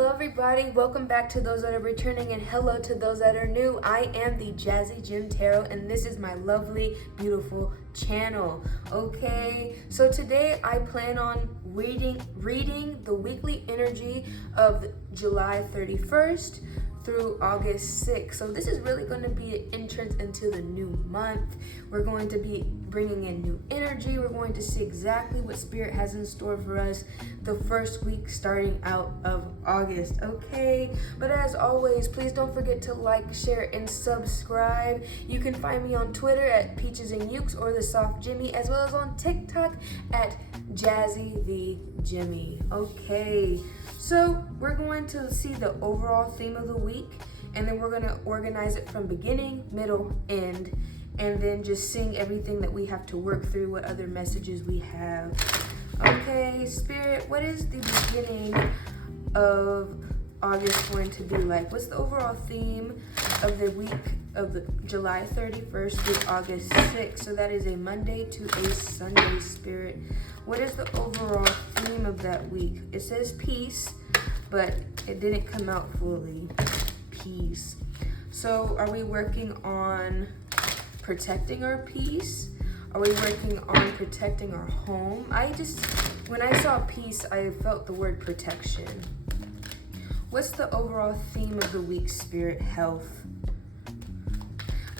Hello everybody, welcome back to those that are returning and hello to those that are new. I am the Jazzy Jim Tarot and this is my lovely, beautiful channel. Okay, so today I plan on reading the weekly energy of July 31st through August 6th. So this is really going to be an entrance into the new month. We're going to be bringing in new energy. We're going to see exactly what Spirit has in store for us the first week starting out of August, okay? But as always, please don't forget to like, share, and subscribe. You can find me on Twitter at Peaches and Ukes or The Soft Jimmy, as well as on TikTok at Jazzy the Jimmy, okay? So we're going to see the overall theme of the week, and then we're going to organize it from beginning, middle, end, and then just sing everything that we have to work through, what other messages we have. Okay, Spirit, what is the beginning of August going to be like? What's the overall theme of the week of the July 31st through August 6th? So that is a Monday to a Sunday, Spirit. What is the overall theme of that week? It says peace, but it didn't come out fully. Peace. So are we working on protecting our peace? Are we working on protecting our home? When I saw peace, I felt the word protection. What's the overall theme of the week, Spirit? Health.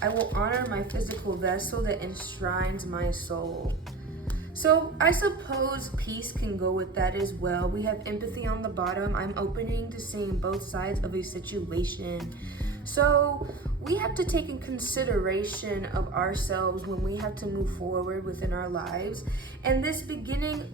I will honor my physical vessel that enshrines my soul. So I suppose peace can go with that as well. We have empathy on the bottom. I'm opening to seeing both sides of a situation. So we have to take in consideration of ourselves when we have to move forward within our lives. And this beginning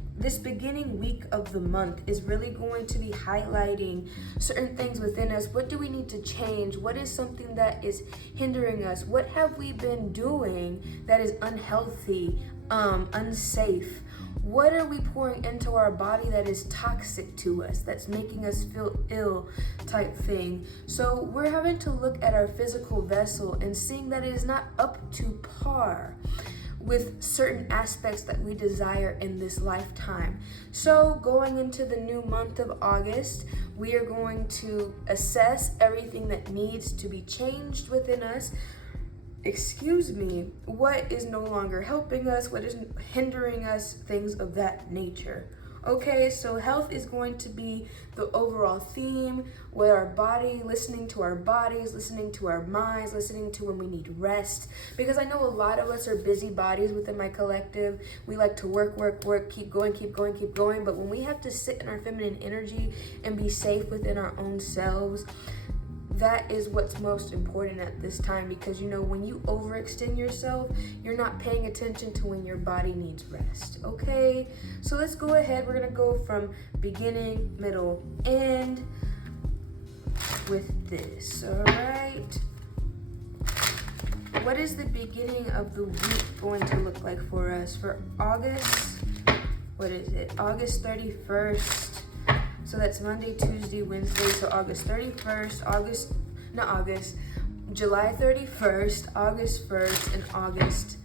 week of the month is really going to be highlighting certain things within us. What do we need to change? What is something that is hindering us? What have we been doing that is unhealthy, unsafe? What are we pouring into our body that is toxic to us, that's making us feel ill type thing? So we're having to look at our physical vessel and seeing that it is not up to par with certain aspects that we desire in this lifetime. So going into the new month of August, we are going to assess everything that needs to be changed within us. What is no longer helping us, what is hindering us, things of that nature. Okay, so health is going to be the overall theme with our body, listening to our bodies, listening to our minds, listening to when we need rest. Because I know a lot of us are busy bodies within my collective. We like to work, keep going. But when we have to sit in our feminine energy and be safe within our own selves, that is what's most important at this time, because when you overextend yourself, you're not paying attention to when your body needs rest. Okay, so let's go ahead. We're gonna go from beginning, middle, end with this. All right, what is the beginning of the week going to look like for us for August? What is it? August 31st. So that's Monday, Tuesday, Wednesday. So July 31st, August 1st, and August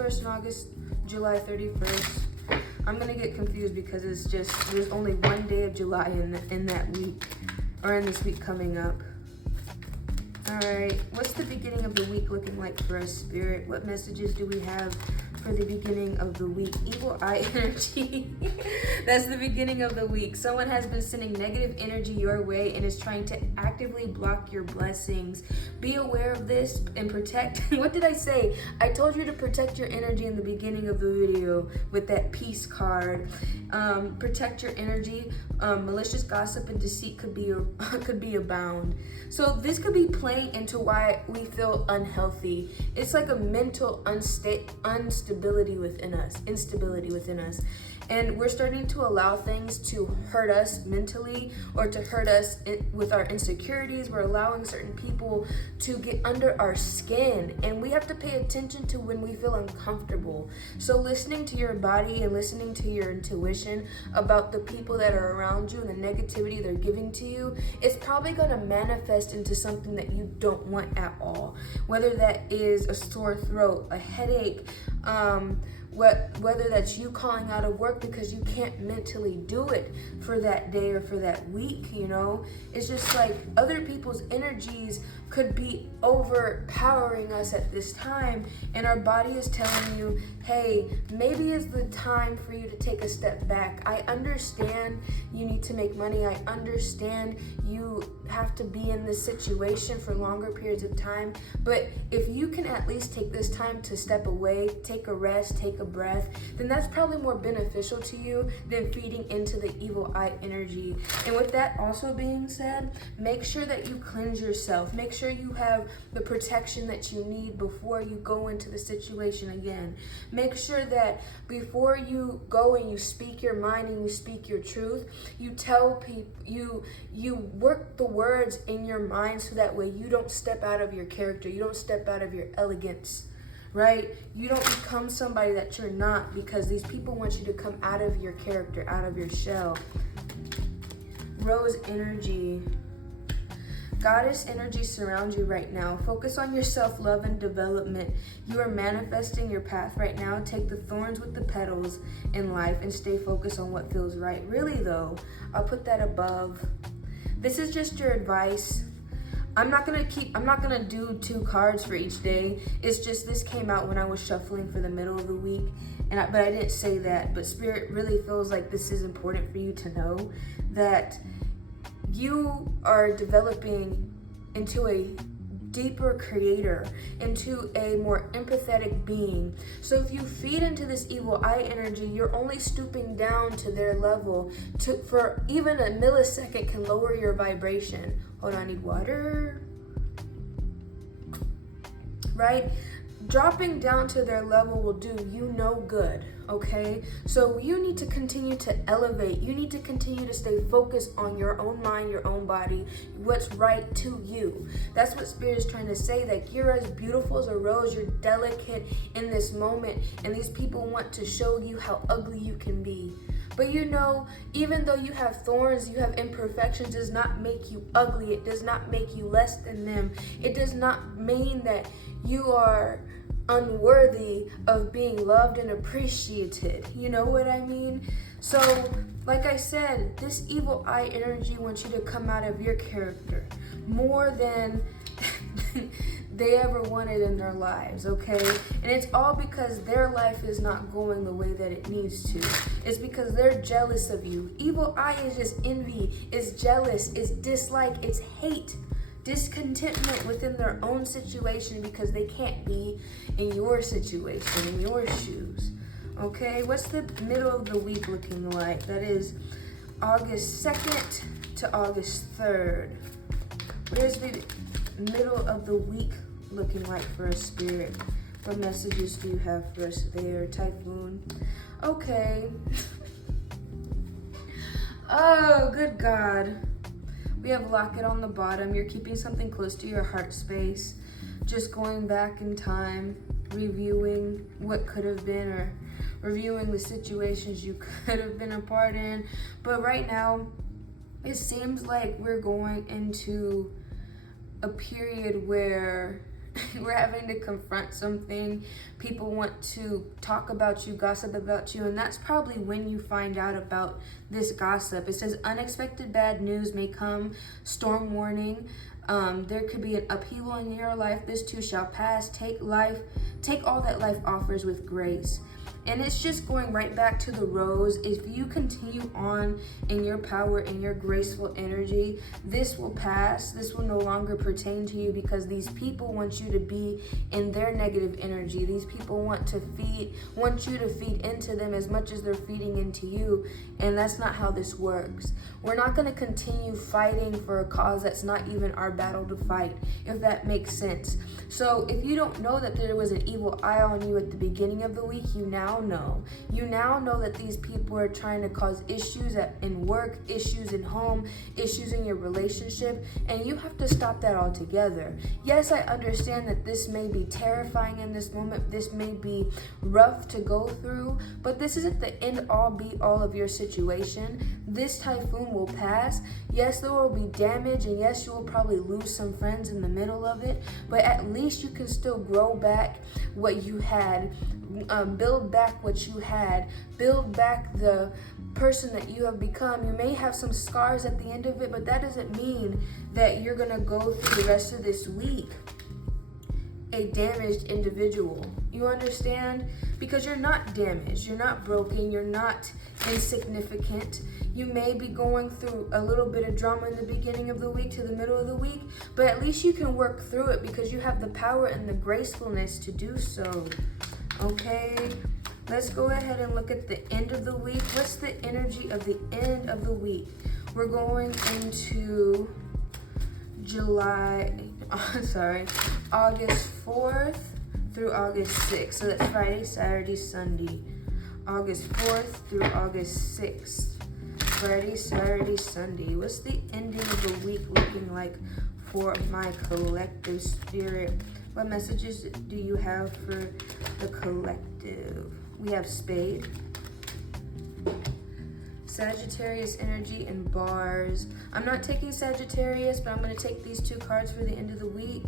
1st and July 31st. I'm gonna get confused because there's only one day of July in that week, or in this week coming up. All right, what's the beginning of the week looking like for us, Spirit? What messages do we have for the beginning of the week? Evil eye energy. That's the beginning of the week. Someone has been sending negative energy your way and is trying to actively block your blessings. Be aware of this and protect. What did I say? I told you to protect your energy in the beginning of the video with that peace card. Protect your energy. Malicious gossip and deceit could be abound. So this could be playing into why we feel unhealthy. It's like a mental instability within us. And we're starting to allow things to hurt us mentally or to hurt us with our insecurities. We're allowing certain people to get under our skin, and we have to pay attention to when we feel uncomfortable. So listening to your body and listening to your intuition about the people that are around you and the negativity they're giving to you, it's probably going to manifest into something that you don't want at all. Whether that is a sore throat, a headache, whether that's you calling out of work because you can't mentally do it for that day or for that week, you know? It's just like other people's energies could be overpowering us at this time, and our body is telling you, hey, maybe it's the time for you to take a step back. I understand you need to make money. I understand you have to be in this situation for longer periods of time, but if you can at least take this time to step away, take a rest, take a breath, then that's probably more beneficial to you than feeding into the evil eye energy. And with that also being said, make sure that you cleanse yourself. Make sure you have the protection that you need before you go into the situation again. Make sure that before you go and you speak your mind and you speak your truth, you tell people, you work the words in your mind so that way you don't step out of your character, you don't step out of your elegance, right? You don't become somebody that you're not, because these people want you to come out of your character, out of your shell. Rose energy. Goddess energy surrounds you right now. Focus on your self-love and development. You are manifesting your path right now. Take the thorns with the petals in life and stay focused on what feels right. Really though, I'll put that above. This is just your advice. I'm not gonna do 2 cards for each day. It's just this came out when I was shuffling for the middle of the week, but I didn't say that. But Spirit really feels like this is important for you to know, that you are developing into a deeper creator, into a more empathetic being. So if you feed into this evil eye energy, you're only stooping down to their level. For even a millisecond can lower your vibration. Hold on, I need water. Right? Dropping down to their level will do you no good, okay? So you need to continue to elevate. You need to continue to stay focused on your own mind, your own body, what's right to you. That's what Spirit is trying to say, that you're as beautiful as a rose. You're delicate in this moment, and these people want to show you how ugly you can be. But you know, even though you have thorns, you have imperfections, does not make you ugly. It does not make you less than them. It does not mean that you are unworthy of being loved and appreciated. You know what I mean? So, like I said, this evil eye energy wants you to come out of your character more than they ever wanted in their lives, okay? And it's all because their life is not going the way that it needs to. It's because they're jealous of you. Evil eye is just envy, it's jealous, it's dislike, it's hate, discontentment within their own situation because they can't be in your situation, in your shoes, okay? What's the middle of the week looking like? That is August 2nd to August 3rd. What is the middle of the week looking like for a Spirit? What messages do you have for us there? Typhoon. Okay. Oh, good God. We have locket on the bottom. You're keeping something close to your heart space. Just going back in time, reviewing what could have been, or reviewing the situations you could have been a part in. But right now, it seems like we're going into a period where we're having to confront something. People want to talk about you, gossip about you, and that's probably when you find out about this gossip. It says unexpected bad news may come, storm warning. There could be an upheaval in your life. This too shall pass. Take all that life offers with grace. And it's just going right back to the rose. If you continue on in your power, in your graceful energy, this will pass. This will no longer pertain to you because these people want you to be in their negative energy. These people want you to feed into them as much as they're feeding into you. And that's not how this works. We're not going to continue fighting for a cause that's not even our battle to fight, if that makes sense. So if you don't know that there was an evil eye on you at the beginning of the week, you now know. You now know that these people are trying to cause issues in work, issues in home, issues in your relationship, and you have to stop that altogether. Yes, I understand that this may be terrifying in this moment. This may be rough to go through, but this isn't the end all be all of your situation. This typhoon will pass. Yes, there will be damage, and yes, you will probably lose some friends in the middle of it, but at least you can still grow back what you had, build back back what you had, build back the person that you have become. You may have some scars at the end of it, but that doesn't mean that you're gonna go through the rest of this week a damaged individual. You understand? Because you're not damaged, you're not broken, you're not insignificant. You may be going through a little bit of drama in the beginning of the week to the middle of the week, but at least you can work through it because you have the power and the gracefulness to do so. Okay? Let's go ahead and look at the end of the week. What's the energy of the end of the week? We're going into August 4th through August 6th. So that's Friday, Saturday, Sunday. August 4th through August 6th. Friday, Saturday, Sunday. What's the ending of the week looking like for my collective spirit? What messages do you have for the collective? We have Spade, Sagittarius energy, and bars. I'm not taking Sagittarius, but I'm going to take these two cards for the end of the week.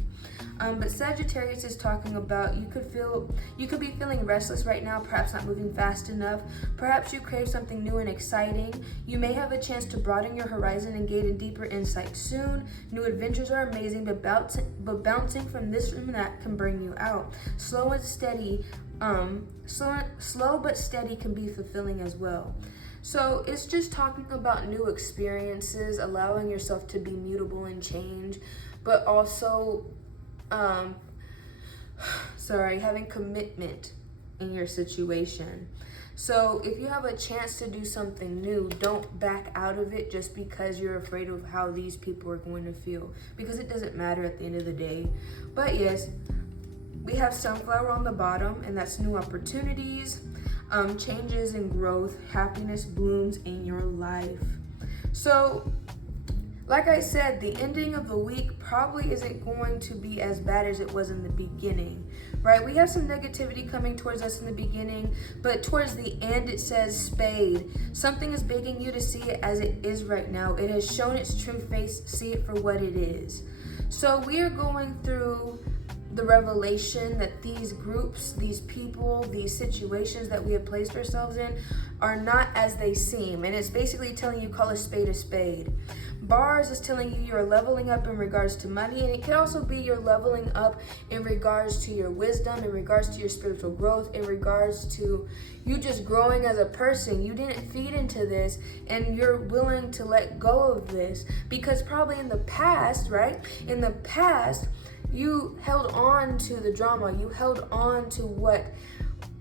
But Sagittarius is talking about you could be feeling restless right now, perhaps not moving fast enough. Perhaps you crave something new and exciting. You may have a chance to broaden your horizon and gain a deeper insight soon. New adventures are amazing, but bouncing from this room and that can bring you out. Slow but steady can be fulfilling as well. So it's just talking about new experiences, allowing yourself to be mutable and change, but also having commitment in your situation. So if you have a chance to do something new, don't back out of it just because you're afraid of how these people are going to feel, because it doesn't matter at the end of the day. But yes, we have Sunflower on the bottom, and that's new opportunities, changes and growth, happiness blooms in your life. So like I said, the ending of the week probably isn't going to be as bad as it was in the beginning, right? We have some negativity coming towards us in the beginning, but towards the end it says Spade. Something is begging you to see it as it is right now. It has shown its true face. See it for what it is. So we are going through the revelation that these groups, these people, these situations that we have placed ourselves in are not as they seem. And it's basically telling you, call a spade a spade. Bars is telling you you're leveling up in regards to money, and it can also be you're leveling up in regards to your wisdom, in regards to your spiritual growth, in regards to you just growing as a person. You didn't feed into this, and you're willing to let go of this because probably in the past, right? In the past, you held on to the drama. You held on to what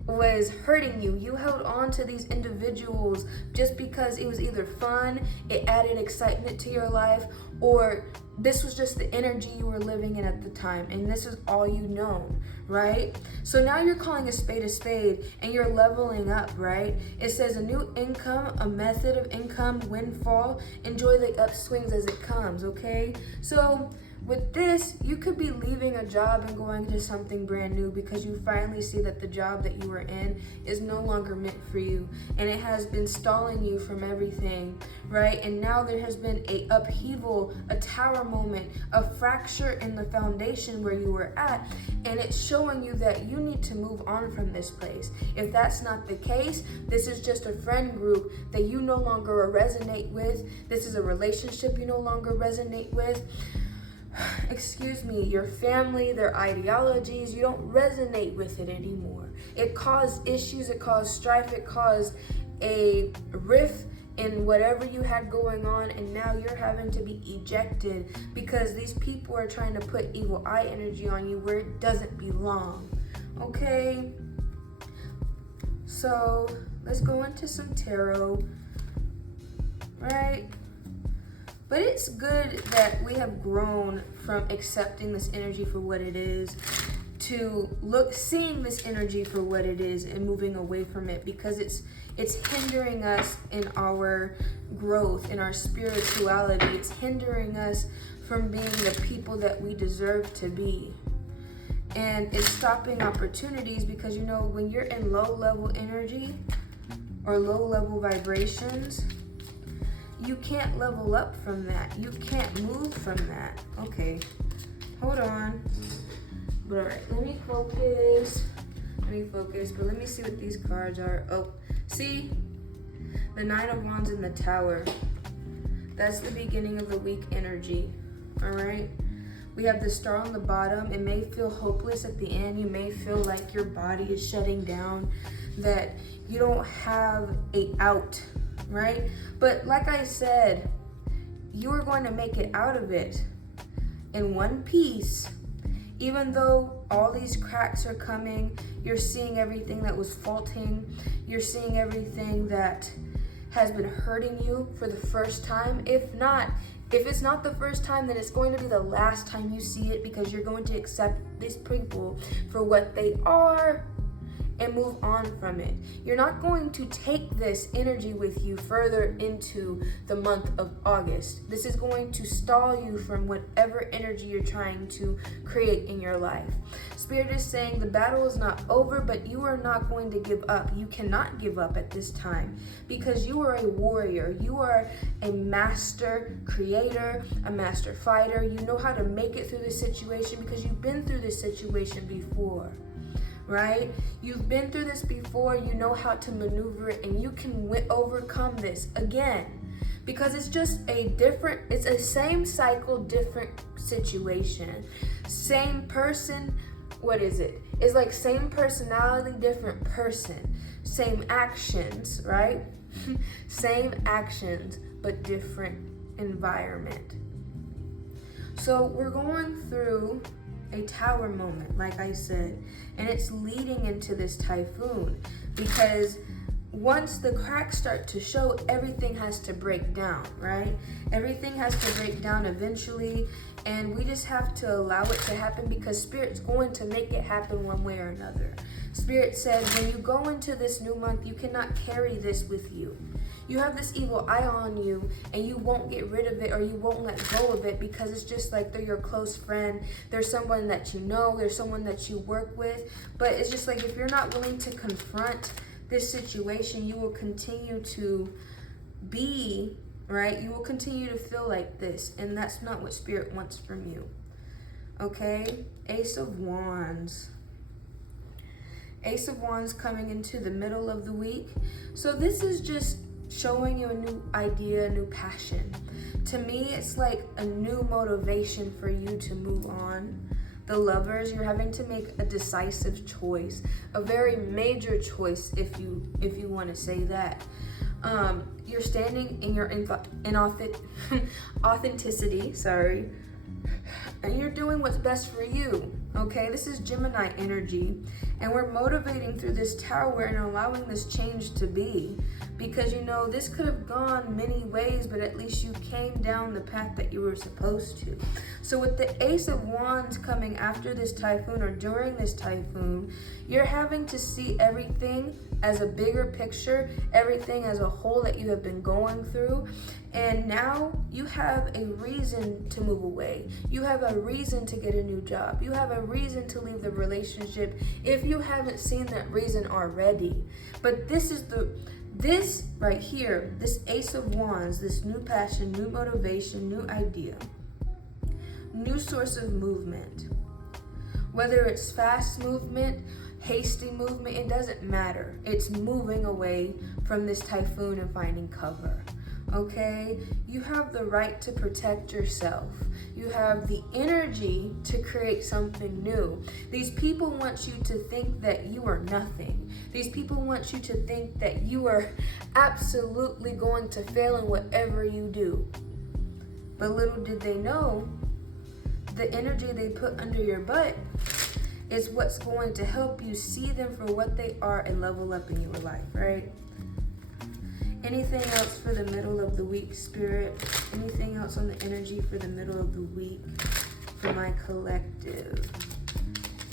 was hurting you. You held on to these individuals just because it was either fun, it added excitement to your life, or this was just the energy you were living in at the time, and this is all you know, right? So now you're calling a spade, and you're leveling up, right? It says a new income, a method of income, windfall. Enjoy the upswings as it comes, okay? So with this, you could be leaving a job and going into something brand new because you finally see that the job that you were in is no longer meant for you, and it has been stalling you from everything, right? And now there has been a upheaval, a tower moment, a fracture in the foundation where you were at, and it's showing you that you need to move on from this place. If that's not the case, this is just a friend group that you no longer resonate with. This is a relationship you no longer resonate with. Excuse me, your family, their ideologies, you don't resonate with it anymore. It caused issues, it caused strife, it caused a rift in whatever you had going on, and now you're having to be ejected because these people are trying to put evil eye energy on you where it doesn't belong. Okay? So let's go into some tarot, right? But it's good that we have grown from accepting this energy for what it is to seeing this energy for what it is and moving away from it, because it's hindering us in our growth, in our spirituality. It's hindering us from being the people that we deserve to be. And it's stopping opportunities because, you know, when you're in low level energy or low level vibrations, you can't level up from that. You can't move from that. Okay, hold on. But all right, let me focus. Let me focus, but let me see what these cards are. Oh, see? The Nine of Wands in the Tower. That's the beginning of the week energy, all right? We have the Star on the bottom. It may feel hopeless at the end. You may feel like your body is shutting down, that you don't have a out, right? But like I said, you are going to make it out of it in one piece. Even though all these cracks are coming, you're seeing everything that was faulting. You're seeing everything that has been hurting you for the first time. If it's not the first time, then it's going to be the last time you see it, because you're going to accept these people for what they are and move on from it. You're not going to take this energy with you further into the month of August. This is going to stall you from whatever energy you're trying to create in your life. Spirit is saying the battle is not over, but you are not going to give up. You cannot give up at this time, because you are a warrior. You are a master creator, a master fighter. You know how to make it through this situation because you've been through this situation before. Right? You've been through this before. You know how to maneuver it, and you can overcome this again, because it's just it's a same cycle, different situation, same person. What is it? It's like same personality, different person, same actions, right? Same actions, but different environment. So we're going through a tower moment, like I said, and it's leading into this typhoon, because once the cracks start to show, everything has to break down, right? Everything has to break down eventually, and we just have to allow it to happen, because Spirit's going to make it happen one way or another. Spirit said, when you go into this new month, you cannot carry this with you. You have this evil eye on you, and you won't get rid of it, or you won't let go of it, because it's just like they're your close friend. There's someone that you know, there's someone that you work with, but it's just like if you're not willing to confront this situation, you will continue to be, right? You will continue to feel like this, and that's not what Spirit wants from you. Okay? Ace of Wands. Ace of Wands coming into the middle of the week. So this is just showing you a new idea, a new passion. To me, it's like a new motivation for you to move on. The Lovers, you're having to make a decisive choice, a very major choice, if you want to say that. You're standing in your authenticity, and you're doing what's best for you. Okay, this is Gemini energy, and we're motivating through this tower and allowing this change to be, because this could have gone many ways, but at least you came down the path that you were supposed to. So with the Ace of Wands coming after this typhoon, or during this typhoon, you're having to see everything as a bigger picture, everything as a whole that you have been going through. And now you have a reason to move away. You have a reason to get a new job. You have a reason to leave the relationship if you haven't seen that reason already. But this right here, this Ace of Wands, this new passion, new motivation, new idea, new source of movement. Whether it's fast movement, hasty movement, it doesn't matter. It's moving away from this typhoon and finding cover. Okay? You have the right to protect yourself. You have the energy to create something new. These people want you to think that you are nothing. These people want you to think that you are absolutely going to fail in whatever you do. But little did they know, the energy they put under your butt is what's going to help you see them for what they are and level up in your life, right? Anything else for the middle of the week, Spirit? Anything else on the energy for the middle of the week for my collective?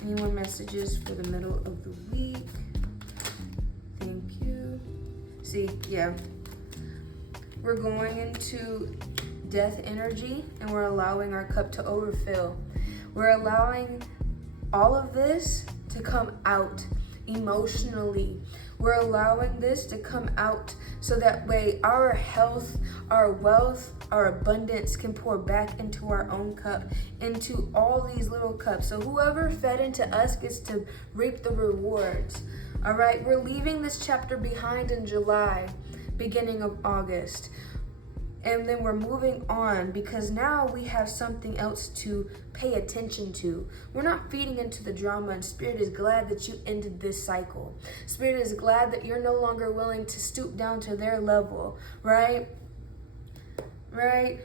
Any more messages for the middle of the week? Thank you. See, yeah. We're going into death energy, and we're allowing our cup to overfill. We're allowing all of this to come out emotionally. We're allowing this to come out so that way our health, our wealth, our abundance can pour back into our own cup, into all these little cups. So whoever fed into us gets to reap the rewards. All right, we're leaving this chapter behind in July, beginning of August. And then we're moving on because now we have something else to pay attention to. We're not feeding into the drama, and Spirit is glad that you ended this cycle. Spirit is glad that you're no longer willing to stoop down to their level, right? Right?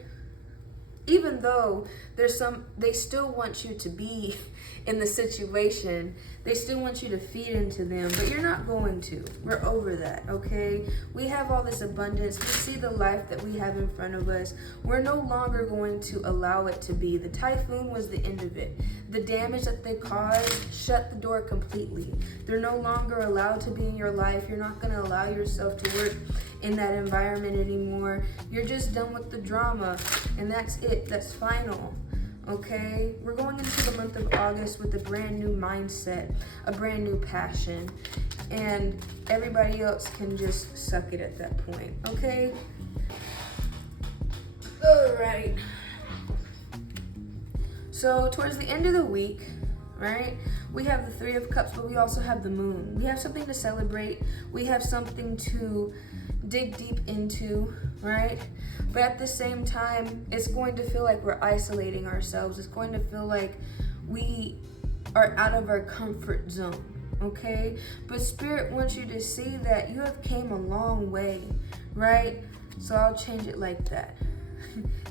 Even though they still want you to be in the situation. They still want you to feed into them, but you're not going to. We're over that, okay? We have all this abundance. We see the life that we have in front of us. We're no longer going to allow it to be. The typhoon was the end of it. The damage that they caused shut the door completely. They're no longer allowed to be in your life. You're not going to allow yourself to work in that environment anymore. You're just done with the drama, and that's it. That's final. Okay, we're going into the month of August with a brand new mindset, a brand new passion, and everybody else can just suck it at that point, okay? All right. So towards the end of the week, right, we have the Three of Cups, but we also have the Moon. We have something to celebrate. We have something to dig deep into, right? But at the same time, it's going to feel like we're isolating ourselves. It's going to feel like we are out of our comfort zone, okay? But Spirit wants you to see that you have came a long way, right? So I'll change it like that.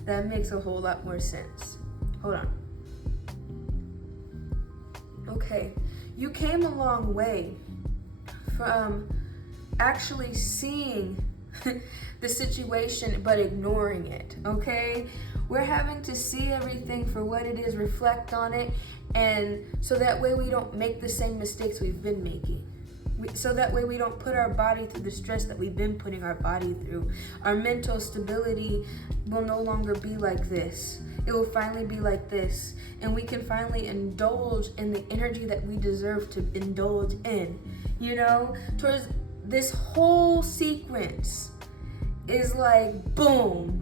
That makes a whole lot more sense. Hold on. Okay, you came a long way from actually seeing the situation but ignoring it, okay? We're having to see everything for what it is, reflect on it, and so that way we don't make the same mistakes we've been making. So that way we don't put our body through the stress that we've been putting our body through. Our mental stability will no longer be like this. It will finally be like this, and we can finally indulge in the energy that we deserve to indulge in, you know? Towards this whole sequence is like, boom.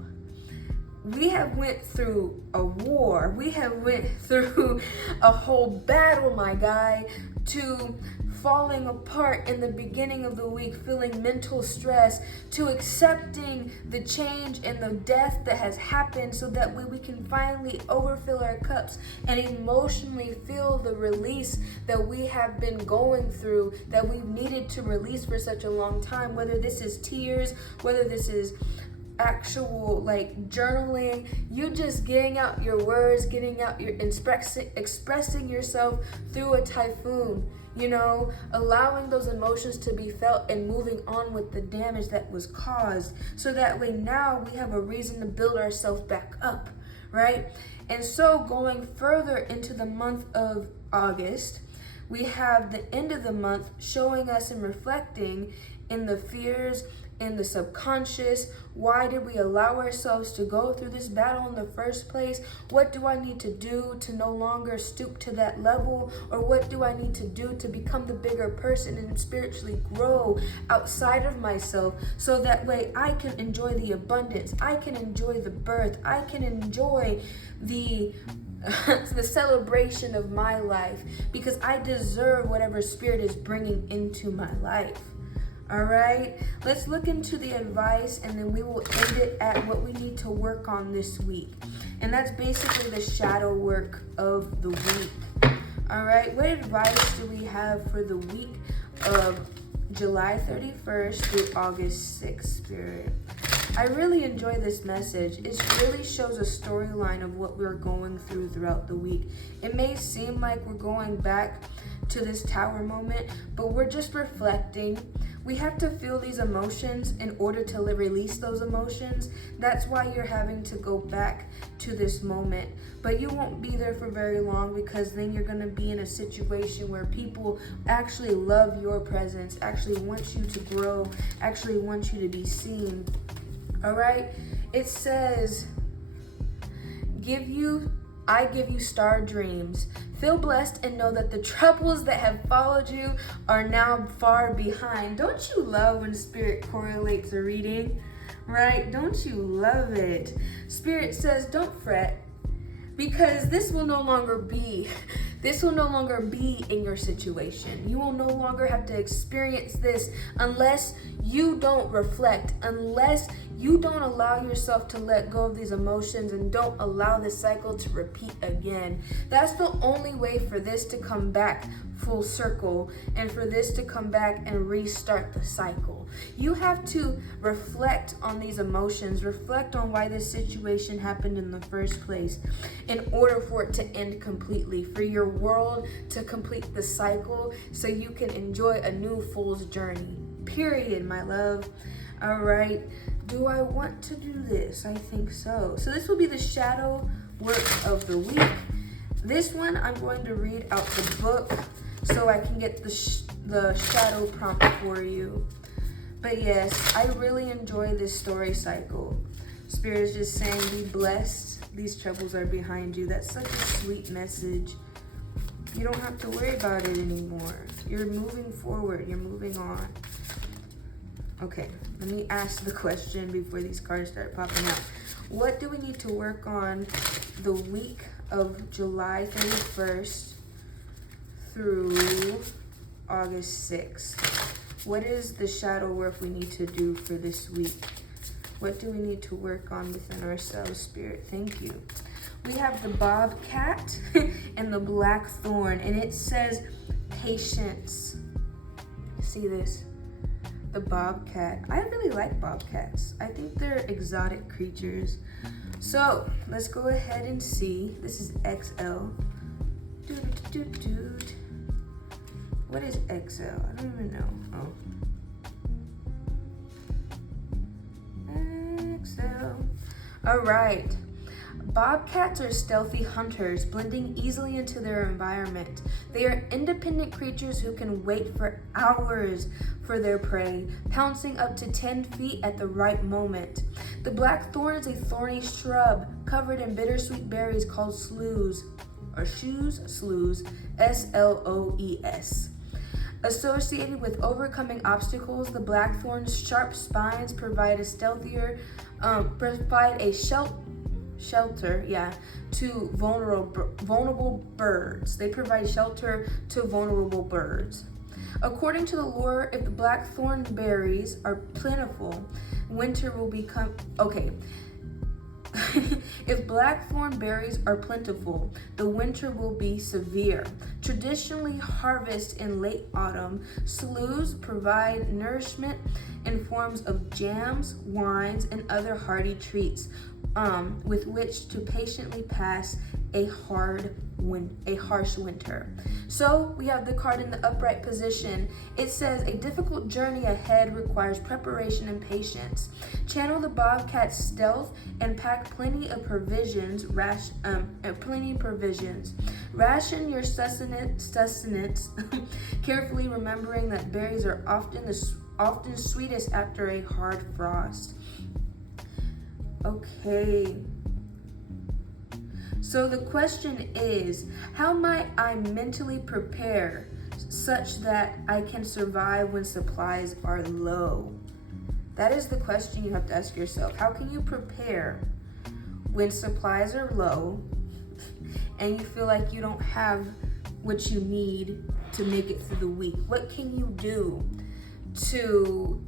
We have went through a war. We have went through a whole battle, my guy, to falling apart in the beginning of the week, feeling mental stress, to accepting the change and the death that has happened so that way we can finally overfill our cups and emotionally feel the release that we have been going through, that we've needed to release for such a long time, whether this is tears, whether this is actual like journaling, you just getting out your words, getting out your expressing yourself through a typhoon, you know, allowing those emotions to be felt and moving on with the damage that was caused, so that way now we have a reason to build ourselves back up, right? And so going further into the month of August, we have the end of the month showing us and reflecting in the fears, in the subconscious. Why did we allow ourselves to go through this battle in the first place? What do I need to do to no longer stoop to that level? Or what do I need to do to become the bigger person and spiritually grow outside of myself, so that way I can enjoy the abundance, I can enjoy the birth, I can enjoy the celebration of my life, because I deserve whatever Spirit is bringing into my life. All right, let's look into the advice, and then we will end it at what we need to work on this week. And that's basically the shadow work of the week. All right, what advice do we have for the week of July 31st through August 6th, Spirit? I really enjoy this message. It really shows a storyline of what we're going through throughout the week. It may seem like we're going back to this tower moment, but we're just reflecting. We have to feel these emotions in order to release those emotions. That's why you're having to go back to this moment. But you won't be there for very long, because then you're going to be in a situation where people actually love your presence, actually want you to grow, actually want you to be seen. All right? It says, give you I give you star dreams. Feel blessed and know that the troubles that have followed you are now far behind. Don't you love when Spirit correlates a reading? Right? Don't you love it? Spirit says, don't fret, because this will no longer be in your situation. You will no longer have to experience this unless you don't reflect, unless you don't allow yourself to let go of these emotions and don't allow this cycle to repeat again. That's the only way for this to come back full circle and for this to come back and restart the cycle. You have to reflect on these emotions, reflect on why this situation happened in the first place in order for it to end completely, for your world to complete the cycle so you can enjoy a new fool's journey. Period, my love. All right. Do I want to do this? I think so. So this will be the shadow work of the week. This one, I'm going to read out the book so I can get the shadow prompt for you. But yes, I really enjoy this story cycle. Spirit is just saying, be blessed. These troubles are behind you. That's such a sweet message. You don't have to worry about it anymore. You're moving forward. You're moving on. Okay, let me ask the question before these cards start popping out. What do we need to work on the week of July 31st through August 6th? What is the shadow work we need to do for this week? What do we need to work on within ourselves, Spirit? Thank you. We have the bobcat and the black thorn, and it says patience. See this? The bobcat. I really like bobcats. I think they're exotic creatures. So let's go ahead and see. This is XL. What is XL? I don't even know. Oh. XL. All right. Bobcats are stealthy hunters, blending easily into their environment. They are independent creatures who can wait for hours for their prey, pouncing up to 10 feet at the right moment. The black thorn is a thorny shrub covered in bittersweet berries called sloes, S-L-O-E-S. Associated with overcoming obstacles, the blackthorn's sharp spines provide a shelter to vulnerable birds. They provide shelter to vulnerable birds. According to the lore, if the blackthorn berries are plentiful, winter will become if blackthorn berries are plentiful, the winter will be severe. Traditionally harvested in late autumn, sloes provide nourishment in forms of jams, wines, and other hearty treats with which to patiently pass a harsh winter. So we have the card in the upright position. It says a difficult journey ahead requires preparation and patience. Channel the bobcat's stealth and pack plenty of provisions. Ration your sustenance carefully, remembering that berries are often sweetest after a hard frost. Okay. So the question is, how might I mentally prepare such that I can survive when supplies are low? That is the question you have to ask yourself. How can you prepare when supplies are low and you feel like you don't have what you need to make it through the week? What can you do to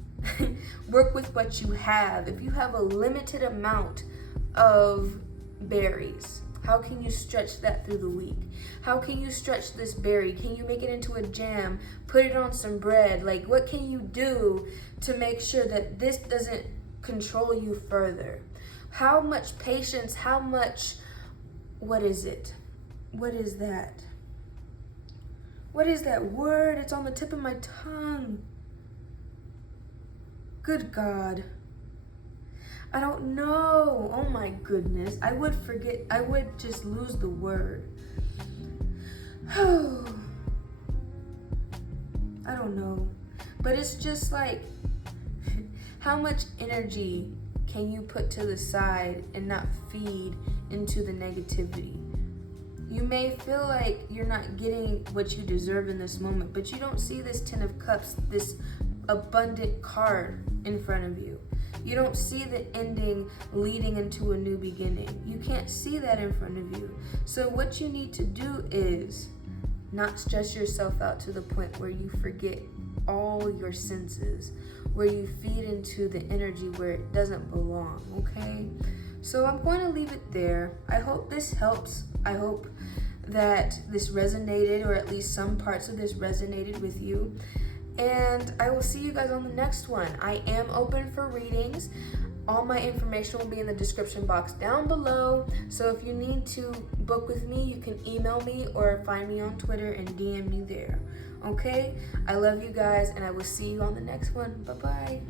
work with what you have? If you have a limited amount of berries, how can you stretch that through the week? How can you stretch this berry? Can you make it into a jam? Put it on some bread? Like, what can you do to make sure that this doesn't control you further? How much patience, what is it? What is that? What is that word? It's on the tip of my tongue. Good God. I don't know. Oh my goodness. I would just lose the word. I don't know. But it's just like, how much energy can you put to the side and not feed into the negativity, You may feel like you're not getting what you deserve in this moment, but you don't see this Ten of Cups, this abundant card in front of you. You don't see the ending leading into a new beginning. You can't see that in front of you. So what you need to do is not stress yourself out to the point where you forget all your senses, where you feed into the energy where it doesn't belong, okay? So I'm going to leave it there. I hope this helps. I hope that this resonated, or at least some parts of this resonated with you. And I will see you guys on the next one. I am open for readings. All my information will be in the description box down below. So if you need to book with me, you can email me or find me on Twitter and DM me there. Okay? I love you guys, and I will see you on the next one. Bye-bye.